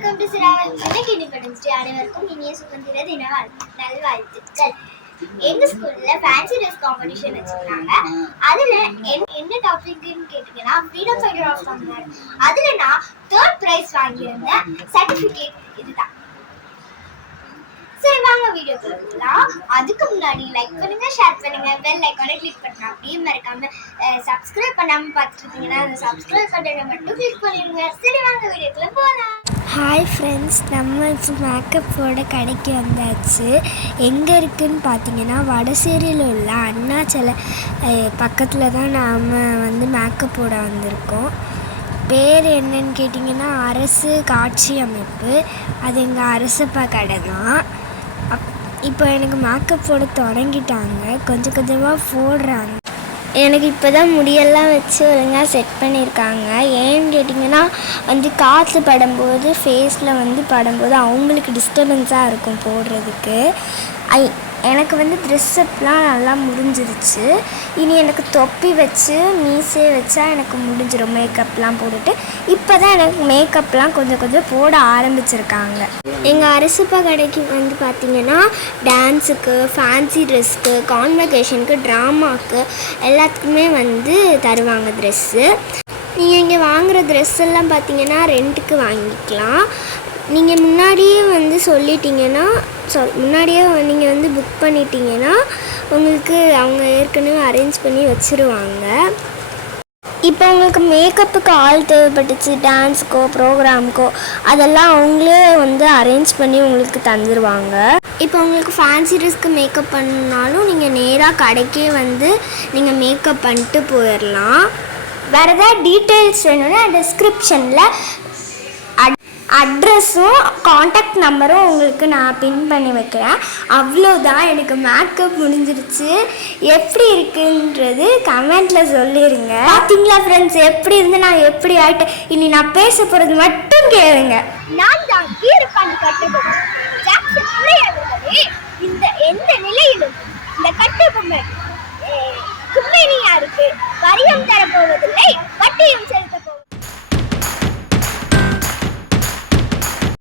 Welcome to சிராவல் independence day. அனைவருக்கும் இனிய சுதந்திர தின நல்வாழ்த்துக்கள். எங்க ஸ்கூல்ல ஃபேன்சி ட்ரெஸ் காம்படிஷன் வச்சிருக்காங்க. அதுல என்ன டாபிக்னு கேட்டீங்கன்னா ஃப்ரீடம் ஃபைட்டர் ஆஃப் தமிழ்நாடு. அதுல நான் 3rd பிரைஸ் வாங்கியிருந்தேன். சர்டிபிகேட் இதுதான். சரி வாங்க வீடியோக்குள்ள போகலாம். அதுக்கு முன்னாடி லைக் பண்ணுங்க, ஷேர் பண்ணுங்க, பெல் ஐகானை கிளிக் பண்ணுங்க. அப்படியே மறக்காம சப்ஸ்கிரைப் பண்ணாம பார்த்துட்டு இருந்தீங்கன்னா அந்த சப்ஸ்கிரைப் பட்டனை மட்டும் கிளிக் பண்ணிடுங்க. சரி வாங்க வீடியோக்குள்ள போகலாம். ஹாய் ஃப்ரெண்ட்ஸ், நம்ம இப்போ மேக்கப்போட கடைக்கு வந்தாச்சு. எங்கே இருக்குதுன்னு பார்த்தீங்கன்னா வடசேரியில் உள்ள அண்ணாச்சலை பக்கத்தில் தான் நாம் வந்து மேக்கப் போட வந்திருக்கோம். பேர் என்னன்னு கேட்டிங்கன்னா அரசு காட்சி அமைப்பு. அது எங்கள் அரசப்பா கடை தான். இப்போ எனக்கு மேக்கப் போட தொடங்கிட்டாங்க, கொஞ்சம் கொஞ்சமாக போடுறாங்க. எனக்கு இப்போ தான் முடியெல்லாம் வச்சு ஒழுங்காக செட் பண்ணியிருக்காங்க. ஏன்னு கேட்டிங்கன்னா வந்து காற்று படும்போது ஃபேஸில் வந்து படும்போது அவங்களுக்கு டிஸ்டர்பன்ஸாக இருக்கும் போடுறதுக்கு. எனக்கு வந்து ட்ரெஸ்அப்லாம் நல்லா முடிஞ்சிருச்சு. இனி எனக்கு தொப்பி வச்சு மீசே வச்சா எனக்கு முடிஞ்சிடும் மேக்கப்லாம் போட்டுட்டு. இப்போ தான் எனக்கு மேக்கப்லாம் கொஞ்சம் கொஞ்சம் போட ஆரம்பிச்சிருக்காங்க. எங்கள் அரசுப்பா கடைக்கு வந்து பார்த்திங்கன்னா டான்ஸுக்கு, ஃபேன்சி ட்ரெஸ்க்கு, கான்வகேஷனுக்கு, ட்ராமாவுக்கு எல்லாத்துக்குமே வந்து தருவாங்க ட்ரெஸ்ஸு. நீங்கள் இங்கே வாங்குகிற ட்ரெஸ் எல்லாம் பார்த்திங்கன்னா ரெண்ட்டுக்கு வாங்கிக்கலாம். நீங்கள் முன்னாடியே வந்து சொல்லிட்டீங்கன்னா முன்னாடியே நீங்கள் வந்து புக் பண்ணிட்டீங்கன்னா உங்களுக்கு அவங்க ஏற்கனவே அரேஞ்ச் பண்ணி வச்சுருவாங்க. இப்போ உங்களுக்கு மேக்கப்புக்கு ஆள் தேவைப்பட்டுச்சு, டான்ஸுக்கோ ப்ரோக்ராமுக்கோ அதெல்லாம் அவங்களே வந்து அரேஞ்ச் பண்ணி உங்களுக்கு தந்துடுவாங்க. இப்போ உங்களுக்கு ஃபேன்சி ட்ரெஸ்க்கு மேக்கப் பண்ணாலும் நீங்கள் நேராக கடைக்கே வந்து நீங்கள் மேக்கப் பண்ணிட்டு போயிடலாம். வேறு ஏதாவது டீட்டெயில்ஸ் வேணும்னா டிஸ்கிரிப்ஷனில் அட்ரஸும் காண்டாக்ட் நம்பரும் உங்களுக்கு நான் பின் பண்ணி வைக்கிறேன். அவ்வளோதான், எனக்கு மேக்கப் முடிஞ்சிருச்சு. எப்படி இருக்குன்றது கமெண்ட்டில் சொல்லிடுங்க. பார்த்தீங்களா ஃப்ரெண்ட்ஸ், எப்படி இருந்து நான் எப்படி ஆகிட்டேன். இனி நான் பேச போகிறது மட்டும் கேளுங்க. நான் தான் கீழ்பாண்டு கட்டுபொம்மை ஜாக்சன் புரியவர்களே. இந்த எந்த நிலையிலும் இந்த கட்டுபொம்மை கும்பேனியாருக்கு வரியம் தரப்போவதில்லை, வட்டியும்